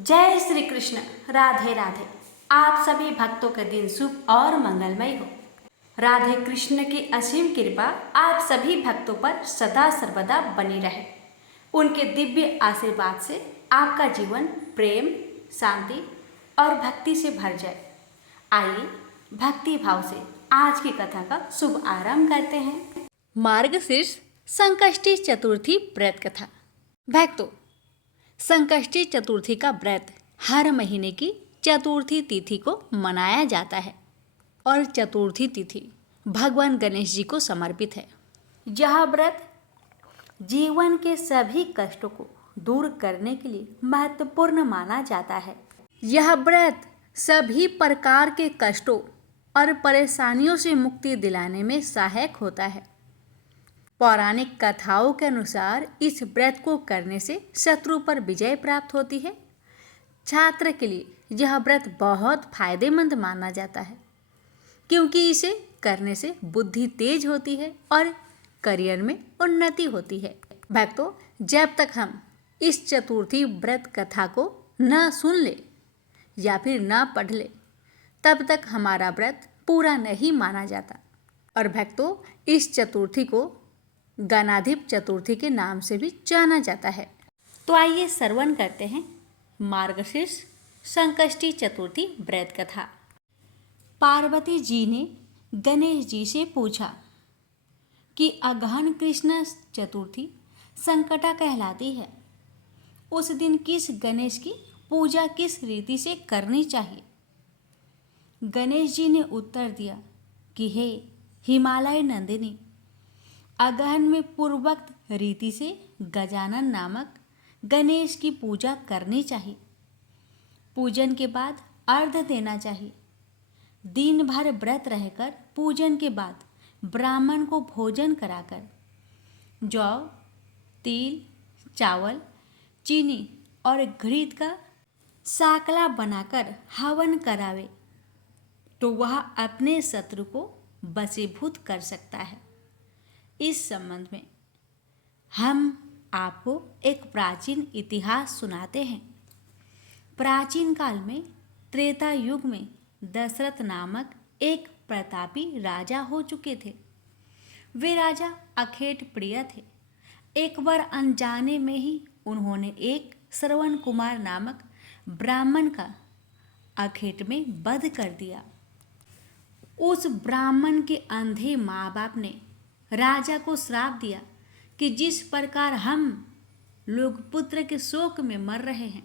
जय श्री कृष्ण। राधे राधे। आप सभी भक्तों के दिन शुभ और मंगलमय हो। राधे कृष्ण की असीम कृपा आप सभी भक्तों पर सदा सर्वदा बनी रहे। उनके दिव्य आशीर्वाद से आपका जीवन प्रेम, शांति और भक्ति से भर जाए। आइए भक्ति भाव से आज की कथा का शुभ आरंभ करते हैं। मार्गशीर्ष संकष्टी चतुर्थी व्रत कथा। भक्तों, संकष्टी चतुर्थी का व्रत हर महीने की चतुर्थी तिथि को मनाया जाता है और चतुर्थी तिथि भगवान गणेश जी को समर्पित है। यह व्रत जीवन के सभी कष्टों को दूर करने के लिए महत्वपूर्ण माना जाता है। यह व्रत सभी प्रकार के कष्टों और परेशानियों से मुक्ति दिलाने में सहायक होता है। पौराणिक कथाओं के अनुसार इस व्रत को करने से शत्रु पर विजय प्राप्त होती है। छात्र के लिए यह व्रत बहुत फायदेमंद माना जाता है क्योंकि इसे करने से बुद्धि तेज होती है और करियर में उन्नति होती है। भक्तों, जब तक हम इस चतुर्थी व्रत कथा को न सुन ले या फिर न पढ़ ले तब तक हमारा व्रत पूरा नहीं माना जाता। और भक्तों, इस चतुर्थी को गणाधिप चतुर्थी के नाम से भी जाना जाता है। तो आइए श्रवण करते हैं मार्गशीर्ष संकष्टी चतुर्थी व्रत कथा। पार्वती जी ने गणेश जी से पूछा कि अगहन कृष्ण चतुर्थी संकटा कहलाती है। उस दिन किस गणेश की पूजा किस रीति से करनी चाहिए? गणेश जी ने उत्तर दिया कि हे हिमालय नंदिनी, अगहन में पूर्वोक्त रीति से गजानन नामक गणेश की पूजा करनी चाहिए। पूजन के बाद अर्घ्य देना चाहिए। दिन भर व्रत रहकर पूजन के बाद ब्राह्मण को भोजन कराकर जौ, तिल, चावल, चीनी और घृत का साकला बनाकर हवन करावे तो वह अपने शत्रु को वशीभूत कर सकता है। इस संबंध में हम आपको एक प्राचीन इतिहास सुनाते हैं। प्राचीन काल में त्रेता युग में दशरथ नामक एक प्रतापी राजा हो चुके थे। वे राजा अखेट प्रिय थे। एक बार अनजाने में ही उन्होंने एक श्रवण कुमार नामक ब्राह्मण का अखेट में वध कर दिया। उस ब्राह्मण के अंधे माँ बाप ने राजा को श्राप दिया कि जिस प्रकार हम लोग पुत्र के शोक में मर रहे हैं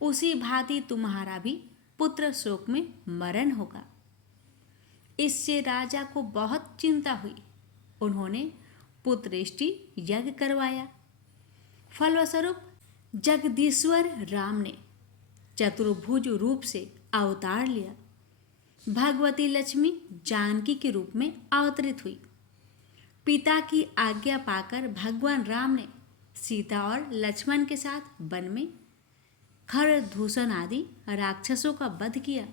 उसी भांति तुम्हारा भी पुत्र शोक में मरण होगा। इससे राजा को बहुत चिंता हुई। उन्होंने पुत्रेष्टि यज्ञ करवाया। फलस्वरूप जगदीश्वर राम ने चतुर्भुज रूप से अवतार लिया। भगवती लक्ष्मी जानकी के रूप में अवतरित हुई। पिता की आज्ञा पाकर भगवान राम ने सीता और लक्ष्मण के साथ वन में खरदूषण आदि राक्षसों का वध किया।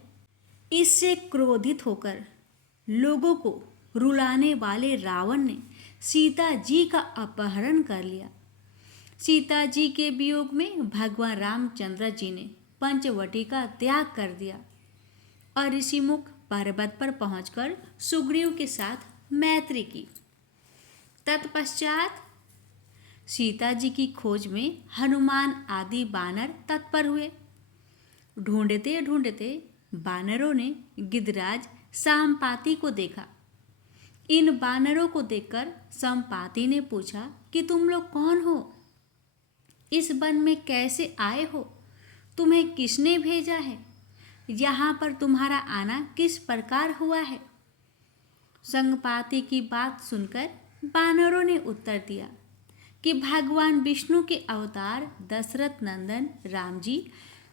इससे क्रोधित होकर लोगों को रुलाने वाले रावण ने सीता जी का अपहरण कर लिया। सीता जी के वियोग में भगवान रामचंद्र जी ने पंचवटी का त्याग कर दिया और ऋषिमुख पर्वत पर पहुंचकर सुग्रीव के साथ मैत्री की। तत्पश्चात सीता जी की खोज में हनुमान आदि बानर तत्पर हुए। ढूंढते ढूंढते बानरों ने गिद्धराज संपाति को देखा। इन बानरों को देखकर संपाति ने पूछा कि तुम लोग कौन हो? इस वन में कैसे आए हो? तुम्हें किसने भेजा है? यहाँ पर तुम्हारा आना किस प्रकार हुआ है? संपाति की बात सुनकर बानरों ने उत्तर दिया कि भगवान विष्णु के अवतार दशरथ नंदन राम जी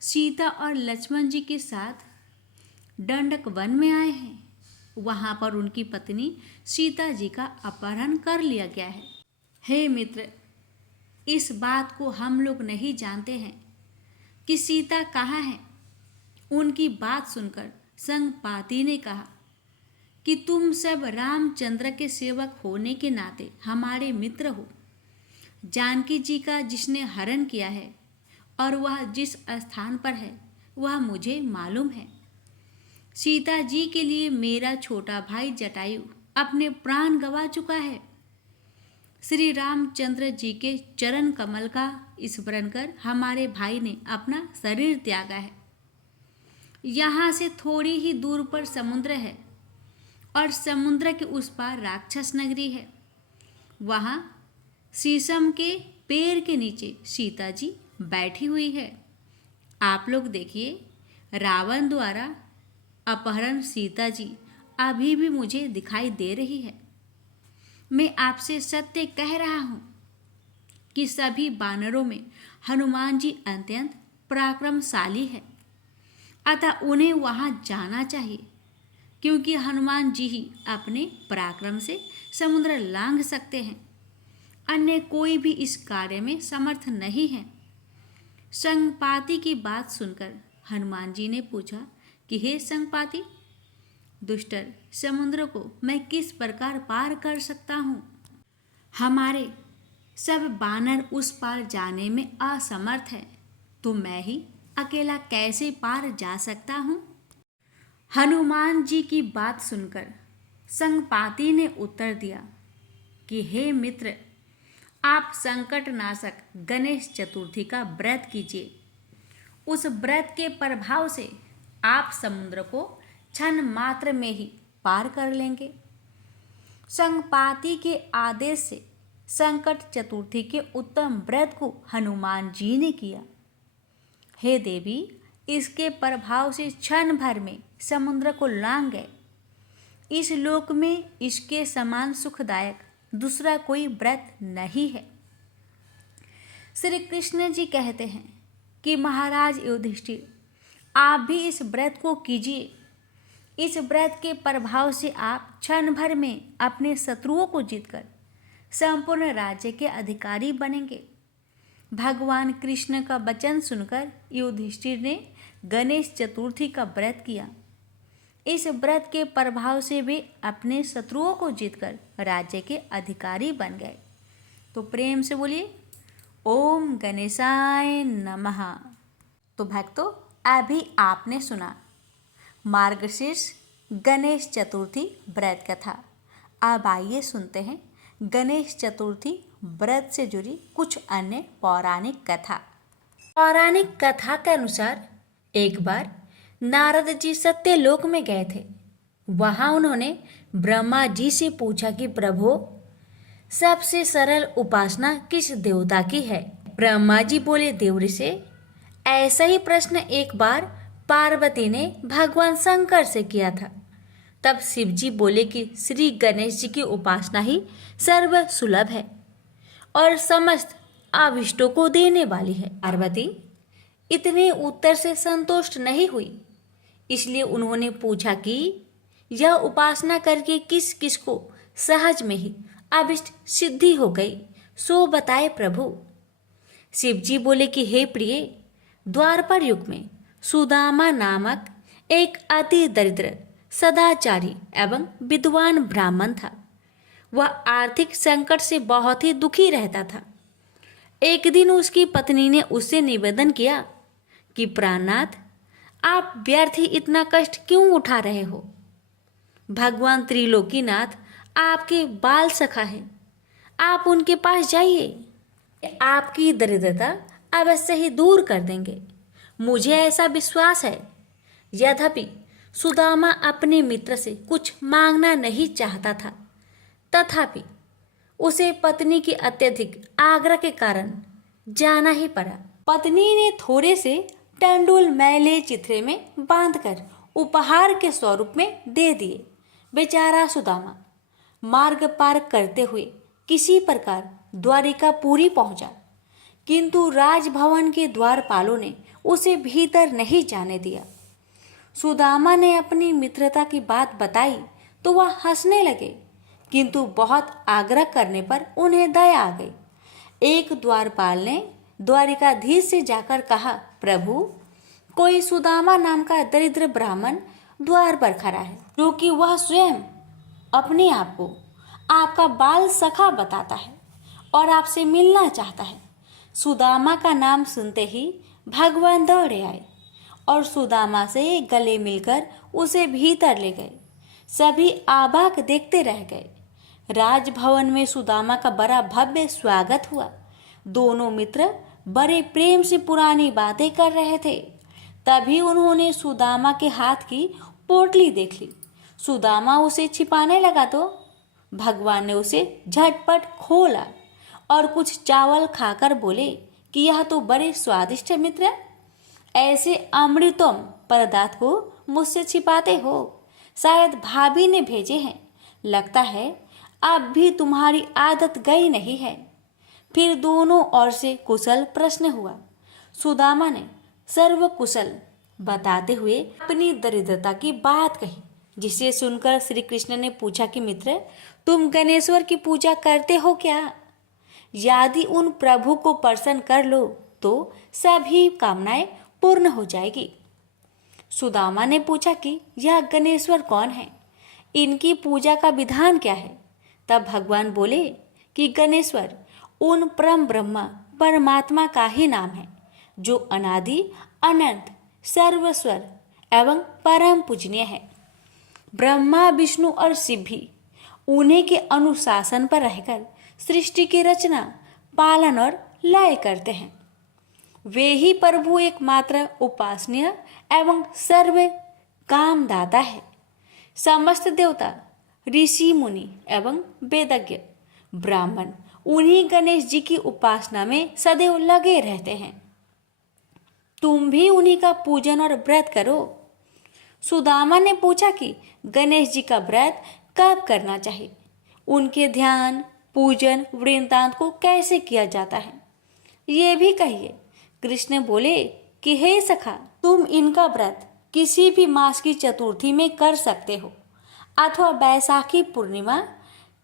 सीता और लक्ष्मण जी के साथ दंडक वन में आए हैं। वहाँ पर उनकी पत्नी सीता जी का अपहरण कर लिया गया है। हे मित्र, इस बात को हम लोग नहीं जानते हैं कि सीता कहाँ है। उनकी बात सुनकर संपाति ने कहा कि तुम सब रामचंद्र के सेवक होने के नाते हमारे मित्र हो। जानकी जी का जिसने हरण किया है और वह जिस स्थान पर है वह मुझे मालूम है। सीता जी के लिए मेरा छोटा भाई जटायु अपने प्राण गंवा चुका है। श्री रामचंद्र जी के चरण कमल का स्मरण कर हमारे भाई ने अपना शरीर त्यागा है। यहाँ से थोड़ी ही दूर पर समुद्र है और समुद्र के उस पार राक्षस नगरी है। वहाँ शीशम के पेड़ के नीचे सीता जी बैठी हुई है। आप लोग देखिए, रावण द्वारा अपहरण सीता जी अभी भी मुझे दिखाई दे रही है। मैं आपसे सत्य कह रहा हूँ कि सभी वानरों में हनुमान जी अत्यंत पराक्रमशाली है, अतः उन्हें वहाँ जाना चाहिए, क्योंकि हनुमान जी ही अपने पराक्रम से समुद्र लांघ सकते हैं। अन्य कोई भी इस कार्य में समर्थ नहीं है। संपाति की बात सुनकर हनुमान जी ने पूछा कि हे संपाति, दुष्टर समुद्र को मैं किस प्रकार पार कर सकता हूँ? हमारे सब बानर उस पार जाने में असमर्थ है, तो मैं ही अकेला कैसे पार जा सकता हूँ? हनुमान जी की बात सुनकर संपाति ने उत्तर दिया कि हे मित्र, आप संकटनाशक गणेश चतुर्थी का व्रत कीजिए। उस व्रत के प्रभाव से आप समुद्र को क्षण मात्र में ही पार कर लेंगे। संपाति के आदेश से संकट चतुर्थी के उत्तम व्रत को हनुमान जी ने किया। हे देवी, इसके प्रभाव से क्षण भर में समुद्र को लांघ गए। इस लोक में इसके समान सुखदायक दूसरा कोई व्रत नहीं है। श्री कृष्ण जी कहते हैं कि महाराज युधिष्ठिर, आप भी इस व्रत को कीजिए। इस व्रत के प्रभाव से आप क्षण भर में अपने शत्रुओं को जीतकर संपूर्ण राज्य के अधिकारी बनेंगे। भगवान कृष्ण का वचन सुनकर युधिष्ठिर ने गणेश चतुर्थी का व्रत किया। इस व्रत के प्रभाव से वे अपने शत्रुओं को जीतकर राज्य के अधिकारी बन गए। तो प्रेम से बोलिए ओम गणेशाय नमः। तो भक्तों, अभी आपने सुना मार्गशीर्ष गणेश चतुर्थी व्रत कथा। अब आइए सुनते हैं गणेश चतुर्थी व्रत से जुड़ी कुछ अन्य पौराणिक कथा। पौराणिक कथा के अनुसार एक बार नारद जी सत्यलोक में गए थे। वहां उन्होंने ब्रह्मा जी से पूछा कि प्रभु, सबसे सरल उपासना किस देवता की है? ब्रह्मा जी बोले, देव से ऐसा ही प्रश्न एक बार पार्वती ने भगवान शंकर से किया था। तब शिव जी बोले कि श्री गणेश जी की उपासना ही सर्व सुलभ है और समस्त अभिष्टों को देने वाली है। पार्वती इतने उत्तर से संतुष्ट नहीं हुई, इसलिए उन्होंने पूछा कि यह उपासना करके किस किस को सहज में ही अभिष्ट सिद्धि हो गई, सो बताए प्रभु। शिव जी बोले कि हे प्रिय, द्वापर युग में सुदामा नामक एक अति दरिद्र, सदाचारी एवं विद्वान ब्राह्मण था। वह आर्थिक संकट से बहुत ही दुखी रहता था। एक दिन उसकी पत्नी ने उससे निवेदन किया कि प्राणनाथ, आप व्यर्थ ही इतना कष्ट क्यों उठा रहे हो? भगवान त्रिलोकीनाथ आपके बाल सखा है, आप उनके पास जाइए, आपकी दरिद्रता अवश्य ही दूर कर देंगे। मुझे ऐसा विश्वास है। यद्यपि सुदामा अपने मित्र से कुछ मांगना नहीं चाहता था, तथापि उसे पत्नी की अत्यधिक आग्रह के कारण जाना ही पड़ा। पत्नी ने थोड़े से टंडुल मैले चित्रे में बांधकर उपहार के स्वरूप में दे दिए। बेचारा सुदामा मार्ग पार करते हुए किसी प्रकार द्वारिकापुरी पहुंचा, किंतु राजभवन के द्वारपालों ने उसे भीतर नहीं जाने दिया। सुदामा ने अपनी मित्रता की बात बताई तो वह हंसने लगे, किंतु बहुत आग्रह करने पर उन्हें दया आ गई। एक द्वारपाल ने द्वारिकाधीश से जाकर कहा, प्रभु, कोई सुदामा नाम का दरिद्र ब्राह्मण द्वार पर खड़ा है, जो कि वह स्वयं अपने आप को आपका बाल सखा बताता है और आपसे मिलना चाहता है। सुदामा का नाम सुनते ही भगवान दौड़े आए और सुदामा से गले मिलकर उसे भीतर ले गए। सभी आबाक देखते रह गए। राजभवन में सुदामा का बड़ा भव्य स्वागत हुआ। दोनों मित्र बड़े प्रेम से पुरानी बातें कर रहे थे। तभी उन्होंने सुदामा के हाथ की पोटली देख ली। सुदामा उसे छिपाने लगा तो भगवान ने उसे झटपट खोला और कुछ चावल खाकर बोले कि यह तो बड़े स्वादिष्ट है मित्र, ऐसे अमृतम पदार्थ को मुझसे छिपाते हो? शायद भाभी ने भेजे हैं। लगता है अब भी तुम्हारी आदत गई नहीं है। फिर दोनों ओर से कुशल प्रश्न हुआ। सुदामा ने सर्व कुशल बताते हुए अपनी दरिद्रता की बात कही, जिसे सुनकर श्री कृष्ण ने पूछा कि मित्र, तुम गणेश्वर की पूजा करते हो क्या? यदि उन प्रभु को प्रसन्न कर लो तो सभी कामनाएं पूर्ण हो जाएगी। सुदामा ने पूछा कि यह गणेश्वर कौन है, इनकी पूजा का विधान क्या है? तब भगवान बोले कि गणेश्वर उन परम ब्रह्मा परमात्मा का ही नाम है, जो अनादि अनंत सर्वस्वर एवं परम पूजनीय है। ब्रह्मा विष्णु और शिव भी उन्हीं के अनुशासन पर रहकर सृष्टि की रचना, पालन और लय करते हैं। वे ही प्रभु एकमात्र उपासनीय एवं सर्व कामदाता है। समस्त देवता, ऋषि मुनि एवं वेदज्ञ ब्राह्मण उन्हीं गणेश जी की उपासना में सदैव लगे रहते हैं। तुम भी उन्हीं का पूजन और व्रत करो। सुदामा ने पूछा कि गणेश जी का व्रत कब करना चाहिए, उनके ध्यान, पूजन, वृंतांत को कैसे किया जाता है, ये भी कहिए। कृष्ण बोले कि हे सखा, तुम इनका व्रत किसी भी मास की चतुर्थी में कर सकते हो अथवा बैसाखी पूर्णिमा,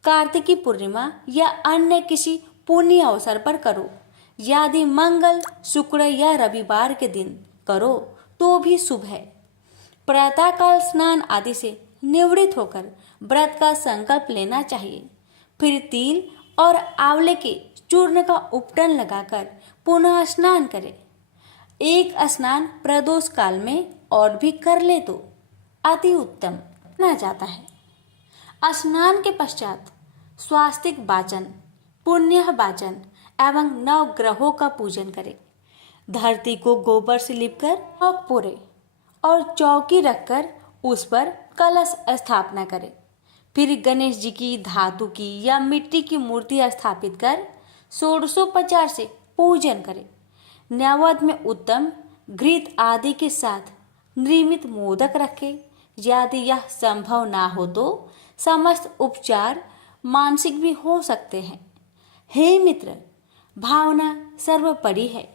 कार्तिकी पूर्णिमा या अन्य किसी पुण्य अवसर पर करो। यदि मंगल, शुक्र या रविवार के दिन करो तो भी शुभ है। प्रातःकाल स्नान आदि से निवृत्त होकर व्रत का संकल्प लेना चाहिए। फिर तिल और आंवले के चूर्ण का उपटन लगाकर पुनः स्नान करें। एक स्नान प्रदोष काल में और भी कर ले तो अति उत्तम माना जाता है। स्नान के पश्चात स्वास्तिक वाचन, पुण्य वाचन एवं नव ग्रहों का पूजन करें। धरती को गोबर से लिपकर चौक पूरे और चौकी रखकर उस पर कलश स्थापना करें। फिर गणेश जी की धातु की या मिट्टी की मूर्ति स्थापित कर षोडशोपचार से पूजन करें। नैवेद्य में उत्तम घृत आदि के साथ निर्मित मोदक रखें। यदि यह संभव ना हो तो समस्त उपचार मानसिक भी हो सकते हैं। हे मित्र, भावना सर्वोपरि है,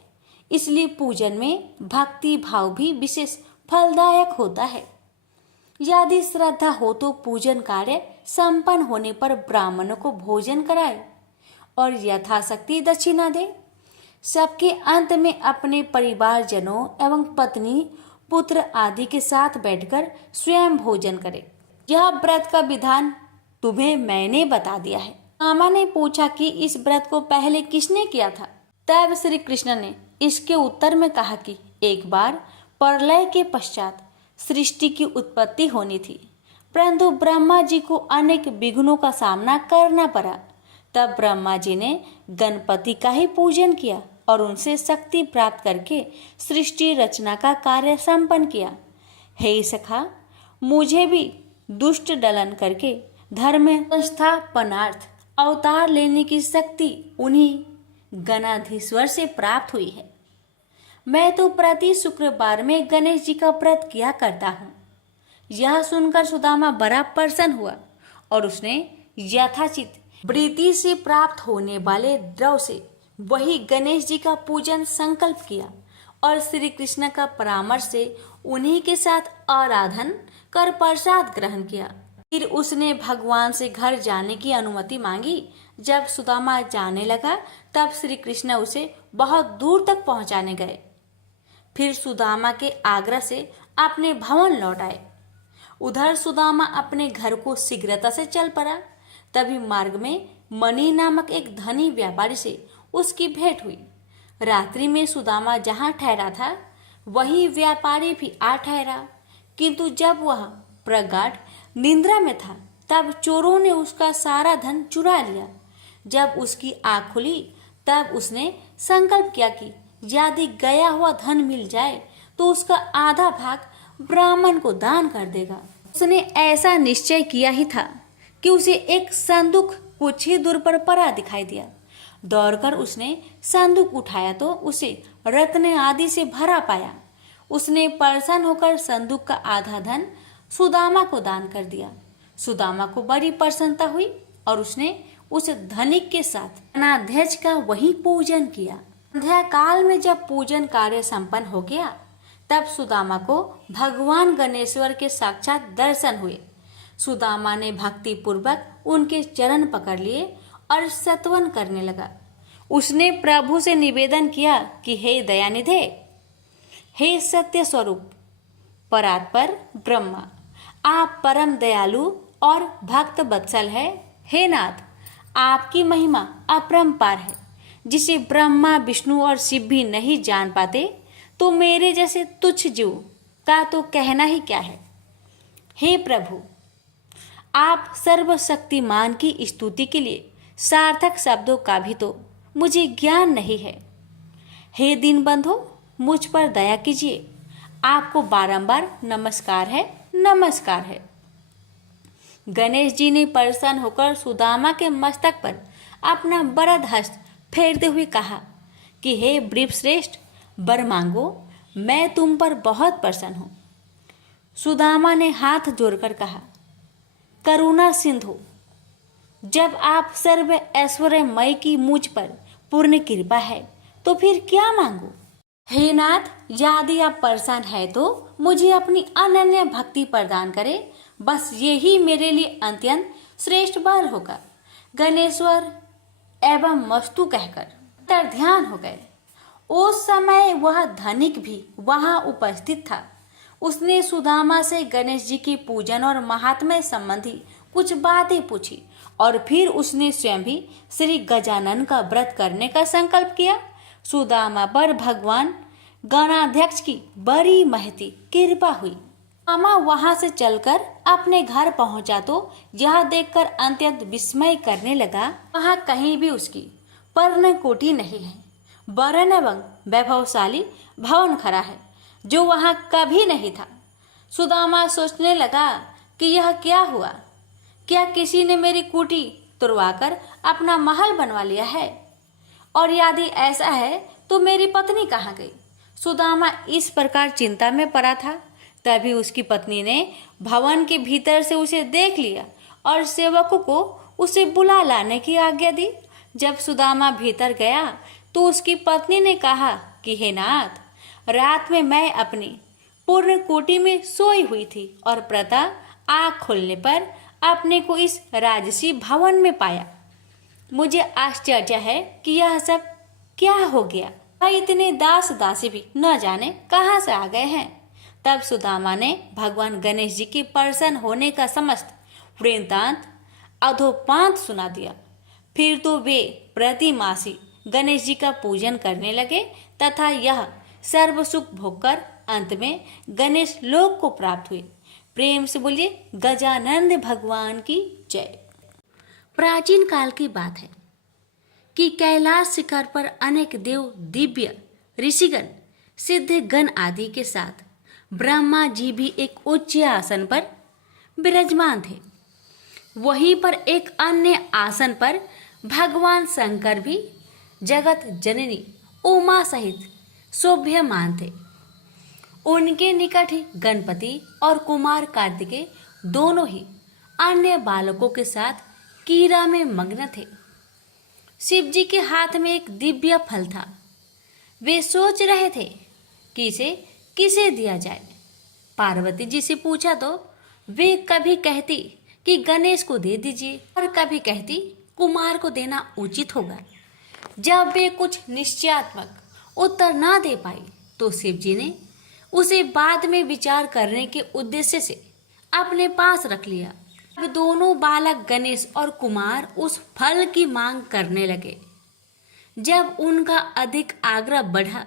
इसलिए पूजन में भक्ति भाव भी विशेष फलदायक होता है। यदि श्रद्धा हो तो पूजन कार्य संपन्न होने पर ब्राह्मणों को भोजन कराए और यथाशक्ति दक्षिणा दे। सबके अंत में अपने परिवारजनों एवं पत्नी, पुत्र आदि के साथ बैठकर स्वयं भोजन करे। यह व्रत का विधान तुम्हें मैंने बता दिया है। मामा ने पूछा कि इस व्रत को पहले किसने किया था? तब श्री कृष्ण ने इसके उत्तर में कहा कि एक बार प्रलय के पश्चात सृष्टि की उत्पत्ति होनी थी, परंतु ब्रह्मा जी को अनेक विघ्नों का सामना करना पड़ा। तब ब्रह्मा जी ने गणपति का ही पूजन किया और उनसे शक्ति प्राप्त करके सृष्टि रचना का कार्य संपन्न किया। हे सखा, मुझे भी दुष्ट दलन करके धर्म संस्थापनार्थ अवतार लेने की शक्ति उन्हीं गणाधीश्वर से प्राप्त हुई है। मैं तो प्रति शुक्रवार में गणेश जी का व्रत किया करता हूँ। यह सुनकर सुदामा बड़ा प्रसन्न हुआ और उसने यथाचित वृत्ति से प्राप्त होने वाले द्रव्य से वही गणेश जी का पूजन संकल्प किया और श्री कृष्ण का परामर्श से उन्हीं के साथ आराधन कर प्रसाद ग्रहण किया। फिर उसने भगवान से घर जाने की अनुमति मांगी। जब सुदामा जाने लगा तब श्री कृष्ण उसे बहुत दूर तक पहुंचाने गए। फिर सुदामा के आग्रह से अपने भवन लौट आए। उधर सुदामा अपने घर को शीघ्रता से चल पड़ा। तभी मार्ग में मणि नामक एक धनी व्यापारी से उसकी भेंट हुई। रात्रि में सुदामा जहाँ ठहरा था वही व्यापारी भी आ ठहरा, किंतु जब वह प्रगाढ़ निद्रा में था तब चोरों ने उसका सारा धन चुरा लिया। जब उसकी आँख खुली तब उसने संकल्प किया कि यदि गया हुआ धन मिल जाए तो उसका आधा भाग ब्राह्मण को दान कर देगा। उसने ऐसा निश्चय किया ही था कि उसे एक संदूक कुछ ही दूर पर पड़ा दिखाई दिया। दौड़कर उसने संदूक उठाया तो उसे रत्न आदि से भरा पाया। उसने प्रसन्न होकर संदूक का आधा धन सुदामा को दान कर दिया। सुदामा को बड़ी प्रसन्नता हुई और उसने उस धनिक के साथ धनाध्यक्ष का वही पूजन किया। संध्या काल में जब पूजन कार्य संपन्न हो गया तब सुदामा को भगवान गणेश्वर के साक्षात दर्शन हुए। सुदामा ने भक्ति पूर्वक उनके चरण पकड़ लिए और स्तवन करने लगा। उसने प्रभु से निवेदन किया कि हे दयानिधे, हे सत्य स्वरूप परात्पर ब्रह्मा, आप परम दयालु और भक्त वत्सल है। हे नाथ, आपकी महिमा अपरंपार है, जिसे ब्रह्मा विष्णु और शिव भी नहीं जान पाते, तो मेरे जैसे तुच्छ जीव का तो कहना ही क्या है। हे प्रभु, आप सर्वशक्तिमान की स्तुति के लिए सार्थक शब्दों का भी तो मुझे ज्ञान नहीं है। हे दीनबंधो, मुझ पर दया कीजिए। आपको बारंबार नमस्कार है, नमस्कार है। गणेश जी ने प्रसन्न होकर सुदामा के मस्तक पर अपना वरद हस्त फेरते हुए कहा कि हे वृषश्रेष्ठ, वर मांगो, मैं तुम पर बहुत प्रसन्न हूँ। सुदामा ने हाथ जोड़कर कहा, करुणा सिंधु, जब आप सर्व ऐश्वर्यमय की मुझ पर पूर्ण कृपा है तो फिर क्या मांगू। हे नाथ, यदि आप प्रसन्न है तो मुझे अपनी अनन्य भक्ति प्रदान करें, बस यही मेरे लिए अत्यंत श्रेष्ठ वर होगा। गणेश्वर एवं मस्तु कहकर तर ध्यान हो गए। उस समय वह धनिक भी वहां उपस्थित था। उसने सुदामा से गणेश जी के पूजन और महात्म्य संबंधी कुछ बातें पूछी और फिर उसने स्वयं भी श्री गजानन का व्रत करने का संकल्प किया। सुदामा पर भगवान गणाध्यक्ष की बड़ी महती कृपा हुई। सुदामा वहां से चलकर अपने घर पहुंचा तो यह देखकर अत्यंत विस्मय करने लगा, वहां कहीं भी उसकी पर्णकोटि नहीं है, वरन एवं वैभवशाली भवन खड़ा है जो वहां कभी नहीं था। सुदामा सोचने लगा कि यह क्या हुआ, क्या किसी ने मेरी कुटी तुड़वाकर अपना महल बनवा लिया है, और यदि ऐसा है तो मेरी पत्नी कहाँ गई। सुदामा इस प्रकार चिंता में पड़ा था। तभी उसकी पत्नी ने भवन के भीतर से उसे देख लिया और सेवकों को उसे बुला लाने की आज्ञा दी। जब सुदामा भीतर गया तो उसकी पत्नी ने कहा कि हे नाथ, रात में मैं अपनी पूर्ण कोटि में सोई हुई थी और प्रातः आँख खोलने पर अपने को इस राजसी भवन में पाया। मुझे आश्चर्य है कि यह सब क्या हो गया। इतने दास दासी भी न जाने कहाँ से आ गए हैं। तब सुदामा ने भगवान गणेश जी के प्रसन्न होने का समस्त वृत्तांत अधोपांत सुना दिया। फिर तो वे प्रतिमासी गणेश जी का पूजन करने लगे तथा यह सर्व सुख भोगकर अंत में गणेश लोक को प्राप्त हुए। प्रेम से बोलिए गजानंद भगवान की जय। प्राचीन काल की बात है कि कैलाश शिखर पर अनेक देव, दिव्य ऋषिगण, सिद्ध गण आदि के साथ ब्रह्मा जी भी एक उच्च आसन पर विराजमान थे। वहीं पर एक अन्य आसन पर भगवान शंकर भी जगत जननी उमा सहित शोभ्यमान थे। उनके निकट ही गणपति और कुमार कार्तिकेय दोनों ही अन्य बालकों के साथ कीड़ा में मग्न थे। शिव जी के हाथ में एक दिव्य फल था। वे सोच रहे थे कि इसे किसे दिया जाए। पार्वती जी से पूछा तो वे कभी कहती कि गणेश को दे दीजिए और कभी कहती कुमार को देना उचित होगा। जब वे कुछ निश्चयात्मक उत्तर ना दे पाई तो शिव जी ने उसे बाद में विचार करने के उद्देश्य से अपने पास रख लिया। अब दोनों बालक गणेश और कुमार उस फल की मांग करने लगे। जब उनका अधिक आग्रह बढ़ा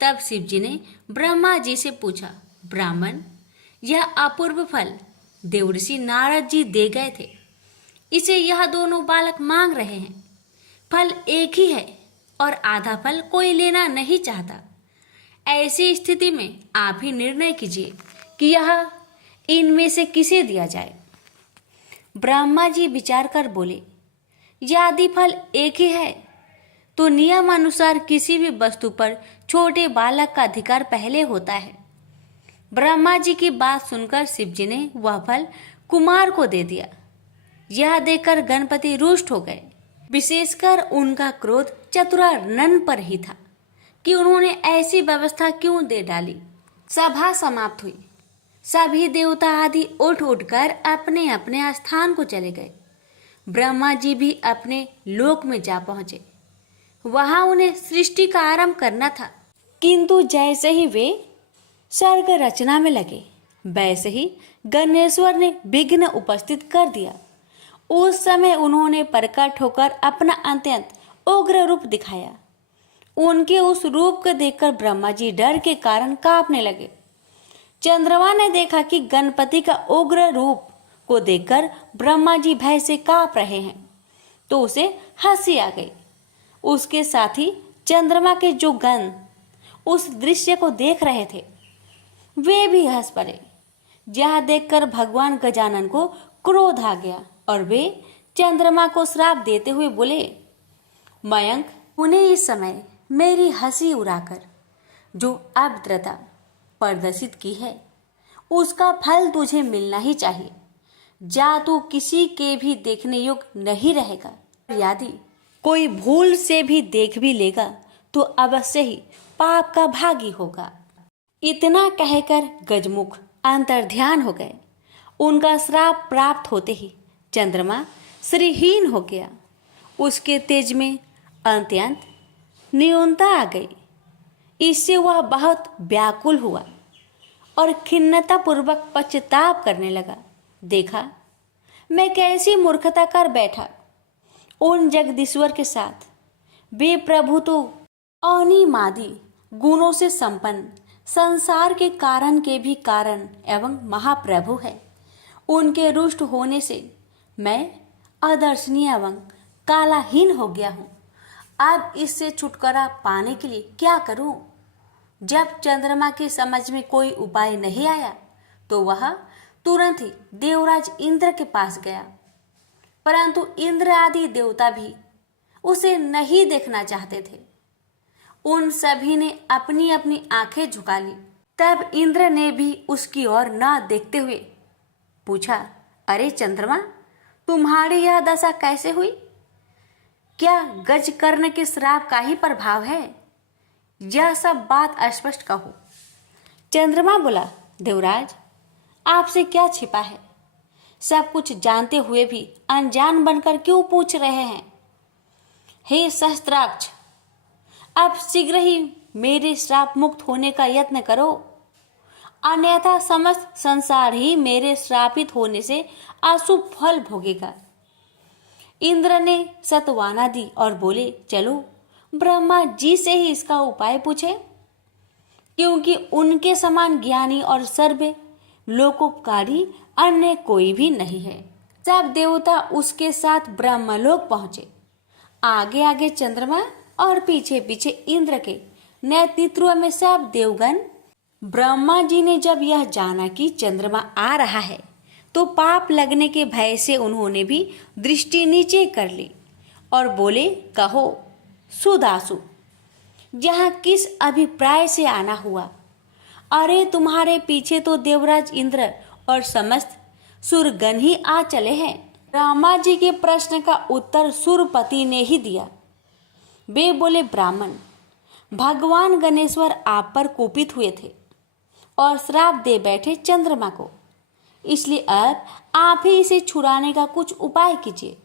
तब शिव जी ने ब्रह्मा जी से पूछा, ब्राह्मण, यह अपूर्व फल देवर्षि नारद जी दे गए थे, इसे यह दोनों बालक मांग रहे हैं। फल एक ही है और आधा फल कोई लेना नहीं चाहता। ऐसी स्थिति में आप ही निर्णय कीजिए कि यह इनमें से किसे दिया जाए। ब्रह्मा जी विचार कर बोले, यदि फल एक ही है तो नियमानुसार किसी भी वस्तु पर छोटे बालक का अधिकार पहले होता है। ब्रह्मा जी की बात सुनकर शिव जी ने वह फल कुमार को दे दिया। यह देखकर गणपति रुष्ट हो गए। विशेषकर उनका क्रोध चतुरानन पर ही था कि उन्होंने ऐसी व्यवस्था क्यों दे डाली। सभा समाप्त हुई। सभी देवता आदि उठ उठकर अपने अपने स्थान को चले गए। ब्रह्मा जी भी अपने लोक में जा पहुंचे। वहां उन्हें सृष्टि का आरंभ करना था, किंतु जैसे ही वे सर्ग रचना में लगे वैसे ही गणेश्वर ने विघ्न उपस्थित कर दिया। उस समय उन्होंने प्रकट होकर अपना अत्यंत उग्र रूप दिखाया। उनके उस रूप को देखकर ब्रह्मा जी डर के कारण कांपने लगे। चंद्रमा ने देखा कि गणपति का उग्र रूप को देखकर ब्रह्मा जी भय से कांप रहे हैं, तो उसे हंसी आ गई। उसके साथ ही चंद्रमा के जो गण उस दृश्य को देख रहे थे वे भी हंस पड़े। यह देखकर भगवान गजानन को क्रोध आ गया और वे चंद्रमा को श्राप देते हुए बोले, मयंक, उन्हें इस समय मेरी हंसी उड़ाकर जो अभद्रता प्रदर्शित की है उसका फल तुझे मिलना ही चाहिए। जा तू किसी के भी देखने योग्य नहीं रहेगा। यदि कोई भूल से भी देख भी लेगा तो अवश्य ही पाप का भागी होगा। इतना कहकर गजमुख अंतर्ध्यान हो गए। उनका श्राप प्राप्त होते ही चंद्रमा श्रीहीन हो गया। उसके तेज में अत्यंत न्यूनता आ गई। इससे वह बहुत व्याकुल हुआ और खिन्नता पूर्वक पश्चाताप करने लगा। देखा, मैं कैसी मूर्खता कर बैठा। उन जगदीश्वर के साथ वे प्रभु तो अनिमादि गुणों से संपन्न, संसार के कारण के भी कारण एवं महाप्रभु है। उनके रुष्ट होने से मैं अदर्शनीय एवं कालाहीन हो गया हूँ। अब इससे छुटकारा पाने के लिए क्या करूं? जब चंद्रमा की समझ में कोई उपाय नहीं आया तो वह तुरंत ही देवराज इंद्र के पास गया, परंतु इंद्र आदि देवता भी उसे नहीं देखना चाहते थे। उन सभी ने अपनी अपनी आंखें झुका ली। तब इंद्र ने भी उसकी ओर न देखते हुए पूछा, अरे चंद्रमा, तुम्हारी यह दशा कैसे हुई? क्या गज कर्ण के श्राप का ही प्रभाव है? यह सब बात स्पष्ट कहो। चंद्रमा बोला, देवराज, आपसे क्या छिपा है? सब कुछ जानते हुए भी अनजान बनकर क्यों पूछ रहे हैं? हे सहस्त्राक्ष, अब शीघ्र ही मेरे श्राप मुक्त होने का यत्न करो, अन्यथा समस्त संसार ही मेरे श्रापित होने से अशुभ फल भोगेगा। इंद्र ने सत्वाना दी और बोले, चलो ब्रह्मा जी से ही इसका उपाय पूछे, क्योंकि उनके समान ज्ञानी और सर्व लोकोपकारी अन्य कोई भी नहीं है। सब देवता उसके साथ ब्रह्मलोक पहुंचे। आगे आगे चंद्रमा और पीछे पीछे इंद्र के नेतृत्व में सब देवगण। ब्रह्मा जी ने जब यह जाना कि चंद्रमा आ रहा है तो पाप लगने के भय से उन्होंने भी दृष्टि नीचे कर ली और बोले, कहो सुदासु, यहाँ किस अभिप्राय से आना हुआ? अरे तुम्हारे पीछे तो देवराज इंद्र और समस्त सुरगण ही आ चले हैं। ब्रह्मा जी के प्रश्न का उत्तर सुरपति ने ही दिया। वे बोले, ब्राह्मण, भगवान गणेश्वर आप पर कुपित हुए थे और श्राप दे बैठे चंद्रमा को, इसलिए अब आप ही इसे छुड़ाने का कुछ उपाय कीजिए।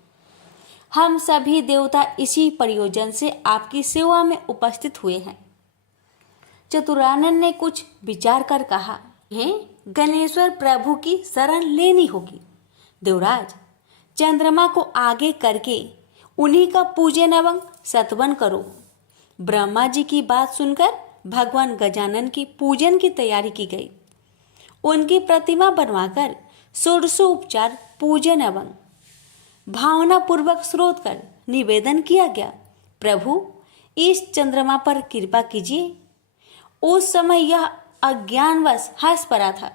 हम सभी देवता इसी प्रयोजन से आपकी सेवा में उपस्थित हुए हैं। चतुरानन ने कुछ विचार कर कहा, हे गणेश्वर प्रभु की शरण लेनी होगी। देवराज, चंद्रमा को आगे करके उन्हीं का पूजन एवं सत्वन करो। ब्रह्मा जी की बात सुनकर भगवान गजानन की पूजन की तैयारी की गई। उनकी प्रतिमा बनवाकर षोडशोपचार पूजन एवं भावना पूर्वक स्रोत कर निवेदन किया गया, प्रभु इस चंद्रमा पर कृपा कीजिए। उस समय यह अज्ञानवश हंस पड़ा था,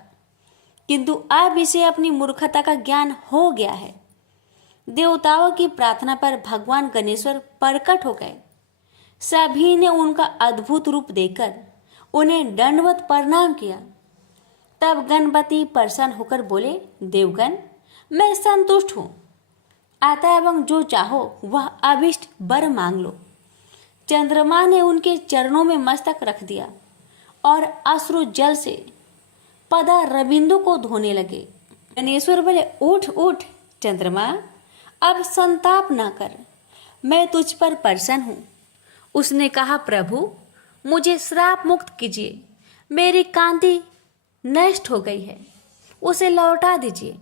किंतु अब इसे अपनी मूर्खता का ज्ञान हो गया है। देवताओं की प्रार्थना पर भगवान गणेश्वर प्रकट हो गए। सभी ने उनका अद्भुत रूप देखकर उन्हें दंडवत प्रणाम किया। तब गणपति प्रसन्न होकर बोले, देवगण मैं संतुष्ट हूँ, आता एवं जो चाहो वह अभिष्ट वर मांग लो। चंद्रमा ने उनके चरणों में मस्तक रख दिया और अश्रु जल से पदा रविंदु को धोने लगे। गणेश्वर बोले, उठ उठ चंद्रमा, अब संताप ना कर, मैं तुझ पर प्रसन्न हूँ। उसने कहा, प्रभु मुझे श्राप मुक्त कीजिए, मेरी कांति नष्ट हो गई है, उसे लौटा दीजिए,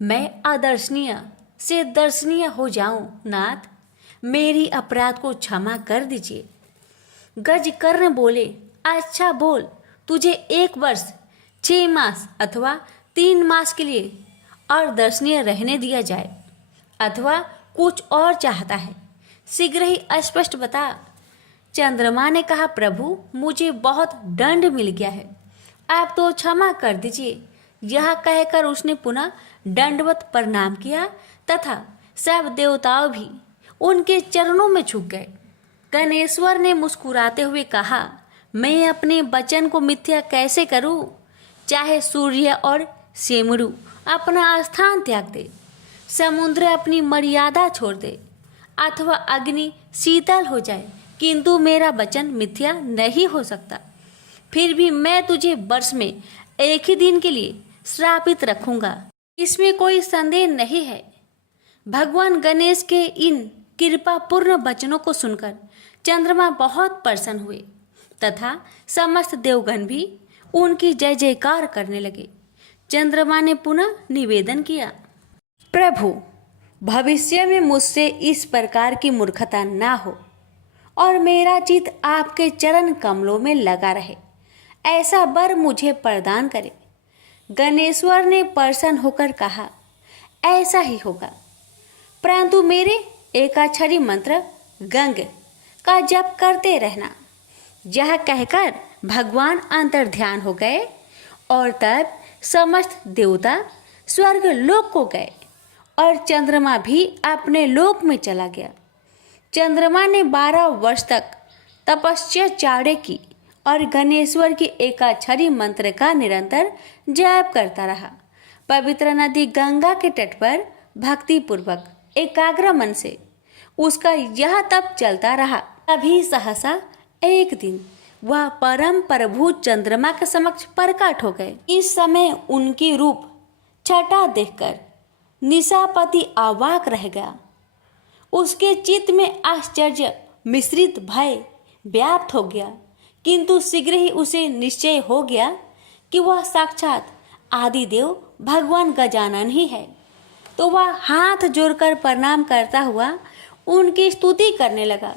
मैं अदर्शनीय से दर्शनीय हो जाऊं। नाथ मेरी अपराध को क्षमा कर दीजिए। गजकर्ण बोले, अच्छा बोल, तुझे 1 वर्ष 6 मास अथवा 3 मास के लिए अदर्शनीय रहने दिया जाए, अथवा कुछ और चाहता है, शीघ्र ही स्पष्ट बता। चंद्रमा ने कहा, प्रभु मुझे बहुत दंड मिल गया है, आप तो क्षमा कर दीजिए। यह कहकर उसने पुनः दंडवत प्रणाम किया तथा सब देवताओं भी उनके चरणों में झुक गए। गणेश्वर ने मुस्कुराते हुए कहा, मैं अपने वचन को मिथ्या कैसे करूं? चाहे सूर्य और सेमरू अपना स्थान त्याग दे, समुद्र अपनी मर्यादा छोड़ दे, अथवा अग्नि शीतल हो जाए, किंतु मेरा वचन मिथ्या नहीं हो सकता। फिर भी मैं तुझे वर्ष में 1 ही दिन के लिए श्रापित रखूंगा, इसमें कोई संदेह नहीं है। भगवान गणेश के इन कृपापूर्ण वचनों को सुनकर चंद्रमा बहुत प्रसन्न हुए तथा समस्त देवगण भी उनकी जय जयकार करने लगे। चंद्रमा ने पुनः निवेदन किया, प्रभु भविष्य में मुझसे इस प्रकार की मूर्खता ना हो और मेरा चित्त आपके चरण कमलों में लगा रहे, ऐसा वर मुझे प्रदान करे। गणेश्वर ने प्रसन्न होकर कहा, ऐसा ही होगा, परंतु मेरे एकाक्षरी मंत्र गंग का जप करते रहना। यह कहकर भगवान अंतर्ध्यान हो गए और तब समस्त देवता स्वर्ग लोक को गए और चंद्रमा भी अपने लोक में चला गया। चंद्रमा ने 12 वर्ष तक तपस्या चाड़े की और गणेश्वर की एकाक्षरी मंत्र का निरंतर जप करता रहा। पवित्र नदी गंगा के तट पर भक्ति पूर्वक एकाग्र मन से उसका यह तप चलता रहा। तभी सहसा एक दिन वह परम प्रभु चंद्रमा के समक्ष प्रकट हो गए। इस समय उनकी रूप छटा देखकर निशापति अवाक रह गया। उसके चित्त में आश्चर्य मिश्रित भय व्याप्त हो गया, किंतु शीघ्र ही उसे निश्चय हो गया कि वह साक्षात आदिदेव भगवान गजानन ही है। तो वह हाथ जोड़कर प्रणाम करता हुआ उनकी स्तुति करने लगा।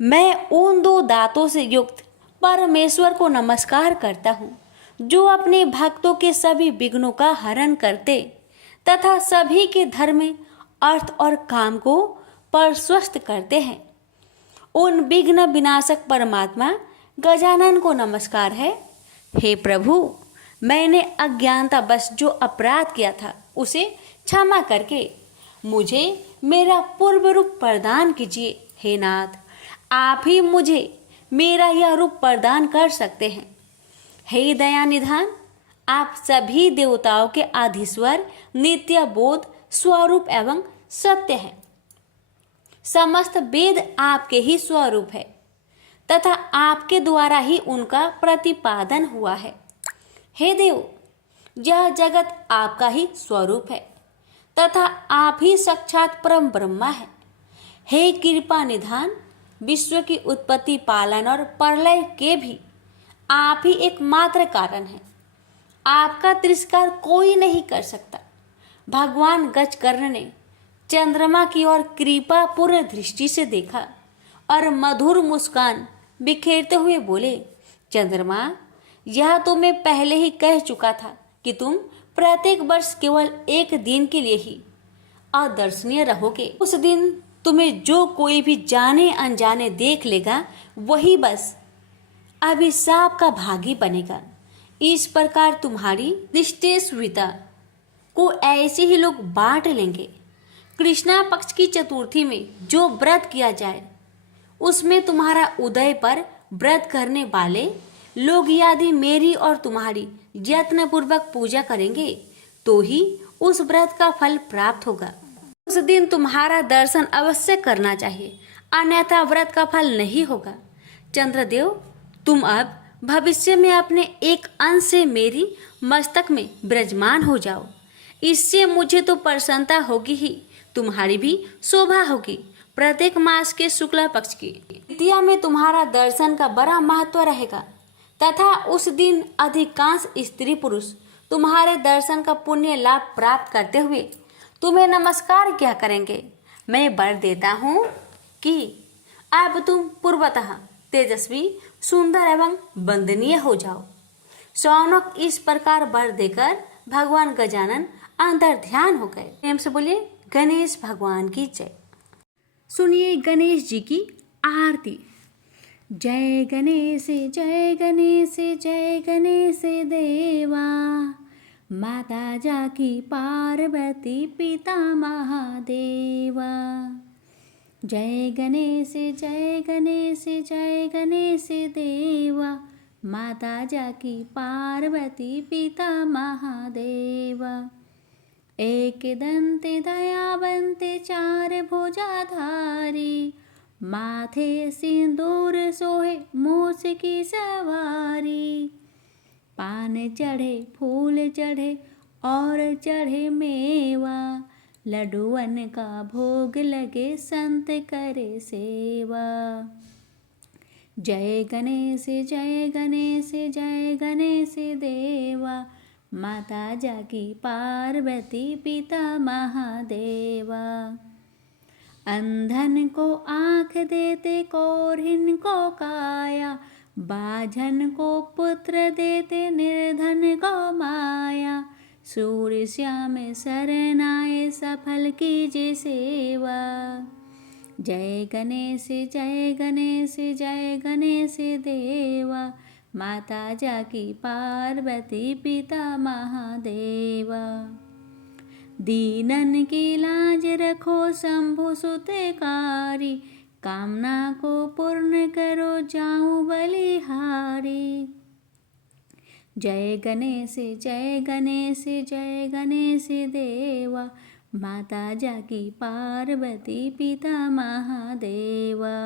मैं उन 2 दांतों से युक्त परमेश्वर को नमस्कार करता हूँ, जो अपने भक्तों के सभी विघ्नों का हरण करते तथा सभी के धर्म, अर्थ और काम को प्रशस्त करते हैं। उन विघ्न विनाशक परमात्मा गजानन को नमस्कार है। हे प्रभु, मैंने अज्ञानतावश जो अपराध किया था उसे क्षमा करके मुझे मेरा पूर्व रूप प्रदान कीजिए। हे नाथ, आप ही मुझे मेरा यह रूप प्रदान कर सकते हैं। हे दया निधान, आप सभी देवताओं के आधीश्वर, नित्य बोध स्वरूप एवं सत्य हैं। समस्त वेद आपके ही स्वरूप है तथा आपके द्वारा ही उनका प्रतिपादन हुआ है। हे देव, यह जगत आपका ही स्वरूप है तथा आप ही साक्षात परम ब्रह्मा है। हे कृपा निधान, विश्व की उत्पत्ति, पालन और प्रलय के भी आप ही एकमात्र कारण है। आपका तिरस्कार कोई नहीं कर सकता। भगवान गजकर्ण ने चंद्रमा की ओर कृपापूर्ण दृष्टि से देखा और मधुर मुस्कान बिखेरते हुए बोले, चंद्रमा, यह तो मैं पहले ही कह चुका था कि तुम प्रत्येक वर्ष केवल एक दिन के लिए ही अदर्शनीय रहोगे। उस दिन तुम्हें जो कोई भी जाने अनजाने देख लेगा वही बस अभिशाप का भागी बनेगा। इस प्रकार तुम्हारी निष्ठेयता को ऐसे ही लोग बांट लेंगे। कृष्णा पक्ष की चतुर्थी में जो व्रत किया जाए उसमें तुम्हारा उदय पर व्रत करने वाले लोग यदि मेरी और तुम्हारी यत्नपूर्वक पूजा करेंगे तो ही उस व्रत का फल प्राप्त होगा। उस दिन तुम्हारा दर्शन अवश्य करना चाहिए, अन्यथा व्रत का फल नहीं होगा। चंद्रदेव, तुम अब भविष्य में अपने एक अंश से मेरी मस्तक में विराजमान हो जाओ। इससे मुझे तो प्रसन्नता होगी ही, तुम्हारी भी शोभा होगी। प्रत्येक मास के शुक्ला पक्ष की तृतीया में तुम्हारा दर्शन का बड़ा महत्व रहेगा तथा उस दिन अधिकांश स्त्री पुरुष तुम्हारे दर्शन का पुण्य लाभ प्राप्त करते हुए तुम्हें नमस्कार क्या करेंगे। मैं वर देता हूँ कि अब तुम पूर्वतः तेजस्वी, सुंदर एवं वंदनीय हो जाओ। शौनक इस प्रकार वर देकर भगवान गजानन अंतर ध्यान हो गए। प्रेम से बोलिए गणेश भगवान की जय। सुनिए गणेश जी की आरती। जय गणेश जय गणेश जय गणेश देवा, माता जाकी पार्वती पिता महादेवा। जय गणेश जय गणेश जय गणेश देवा, माता जाकी पार्वती पिता महादेवा। एक दंते दयावंते चार भुजाधारी, माथे सिंदूर सोहे मूस की सवारी। पान चढ़े फूल चढ़े और चढ़े मेवा, लड्डुअन का भोग लगे संत करे सेवा। जय गणेश जय गणेश जय गणेश देवा, माता जाकी पार्वती पिता महादेवा। अंधन को आँख देते कोढ़िन को काया, बाझन को पुत्र देते निर्धन को माया। सूर्य श्याम शरण आए सफल कीजिए सेवा। जय गणेश जय गणेश जय गणेश देवा, माता जाकी पार्वती पिता महादेवा। दीनन की लाज रखो शंभु सुतकारी, कामना को पूर्ण करो जाऊं बलिहारी। जय गणेश जय गणेश जय गणेश देवा, माता जाकी पार्वती पिता महादेवा।